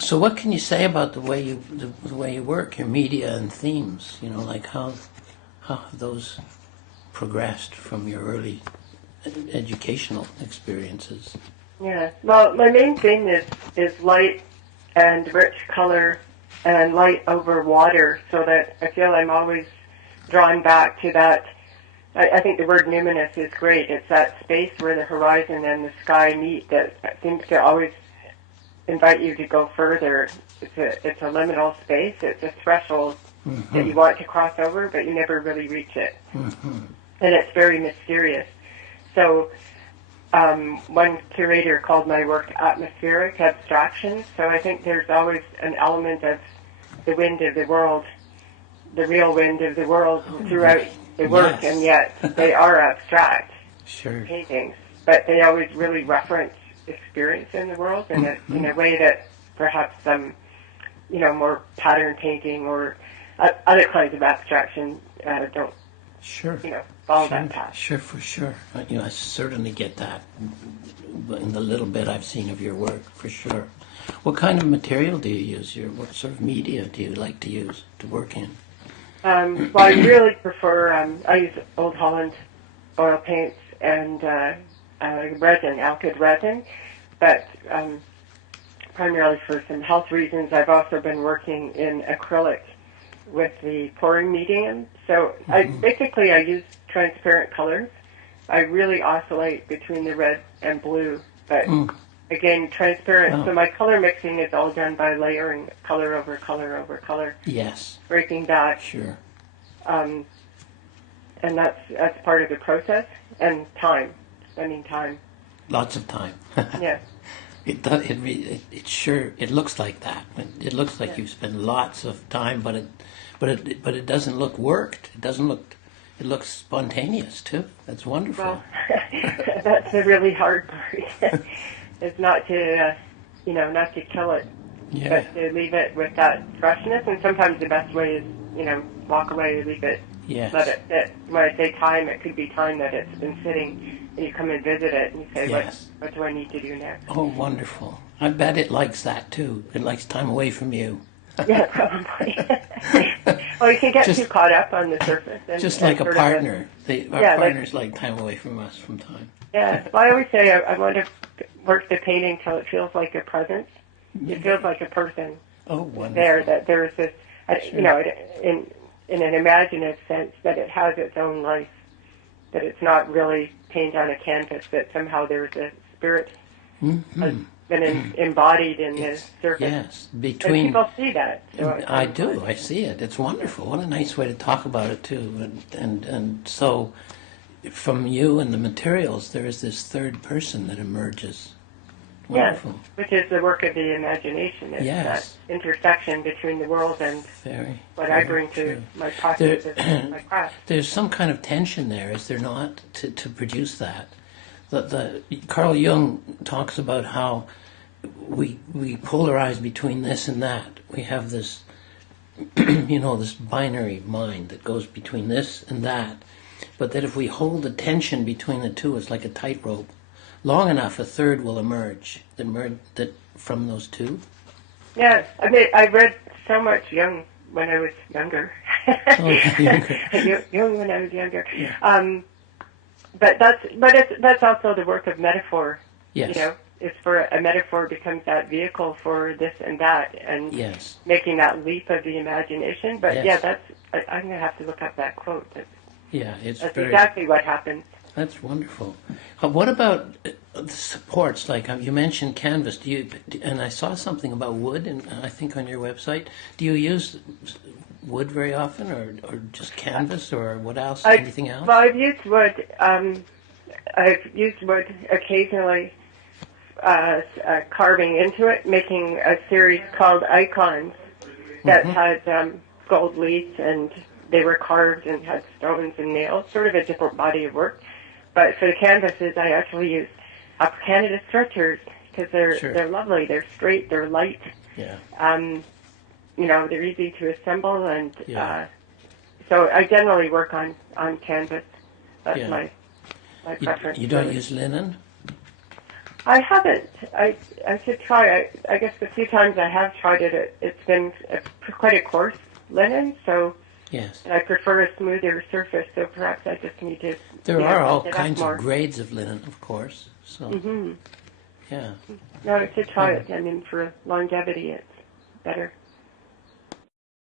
So what can you say about the way you work, your media and themes? Like how have those progressed from your early educational experiences? Yeah. Well, my main thing is light and rich color and light over water, so that I feel I'm always drawn back to that. I think the word numinous is great. It's that space where the horizon and the sky meet that seems to always invite you to go further. It's a liminal space. It's a threshold that you want to cross over, but you never really reach it. And it's very mysterious. So one curator called my work atmospheric abstraction. So I think there's always an element of the wind of the world, the real wind of the world throughout the work, and yet they are abstract paintings, but they always really reference experience in the world in a way that perhaps some, more pattern painting or other kinds of abstraction don't, follow that path. Sure, for sure. I certainly get that in the little bit I've seen of your work, for sure. What kind of material do you use? What sort of media do you like to use to work in? Well, I really prefer, I use Old Holland oil paints and resin, alkyd resin, but primarily for some health reasons, I've also been working in acrylic with the pouring medium. So I use transparent colors. I really oscillate between the red and blue, but again, transparent. So my color mixing is all done by layering color over color over color. Yes. Breaking back. Sure. And that's part of the process, and time, spending time. Lots of time. Yeah. It looks like that. It looks like you spend lots of time, but it doesn't look worked. It looks spontaneous too. That's wonderful. Well, that's the really hard part. It's not to, not to kill it, but to leave it with that freshness. And sometimes the best way is, walk away, leave it, let it sit. When I say time, it could be time that it's been sitting, and you come and visit it, and you say, what do I need to do now? Oh, wonderful. I bet it likes that too. It likes time away from you. Yeah, probably. Well, you can get too caught up on the surface. Just like a partner. Our partners like time away from us from time. Yeah. Well, I always say I want to work the painting till it feels like a presence. It feels like a person. Oh, wonderful. There, that there's this, in an imaginative sense, that it has its own life, that it's not really paint on a canvas, that somehow there's a spirit has been embodied in the surface. Yes, and people see that. So I do. I see it. It's wonderful. What a nice way to talk about it too. And so, from you and the materials, there is this third person that emerges. Wonderful. Yes, which is the work of the imagination. It's that intersection between the world and what I bring to my process of my craft. There's some kind of tension there, is there not, to produce that? Carl Jung talks about how we polarize between this and that. We have this, this binary mind that goes between this and that. But that if we hold the tension between the two, it's like a tightrope. Long enough, a third will emerge from those two. Yeah, I mean, I read so much Jung when I was younger. Jung when I was younger. Yeah. But that's also the work of metaphor. Yes. It's for a metaphor becomes that vehicle for this and that, and making that leap of the imagination. But I'm going to have to look up that quote. That's exactly what happens. That's wonderful. What about the supports? Like you mentioned canvas. And I saw something about wood, and I think on your website. Do you use wood very often, or just canvas, or what else? Anything else? Well, I've used wood. I've used wood occasionally, carving into it, making a series called Icons that had gold leaf, and they were carved and had stones and nails, sort of a different body of work. But for the canvases, I actually use Upper Canada stretchers because they're lovely. They're straight. They're light. Yeah. They're easy to assemble, and so I generally work on canvas. That's my preference. You don't use linen? I haven't. I should try. I guess the few times I have tried it, it's been quite a coarse linen, so Yes. I prefer a smoother surface. So perhaps I just need to. There are all build it up kinds more. of grades of linen, of course. So, Mm-hmm. yeah. No, I should try it. I mean, for longevity, it's better.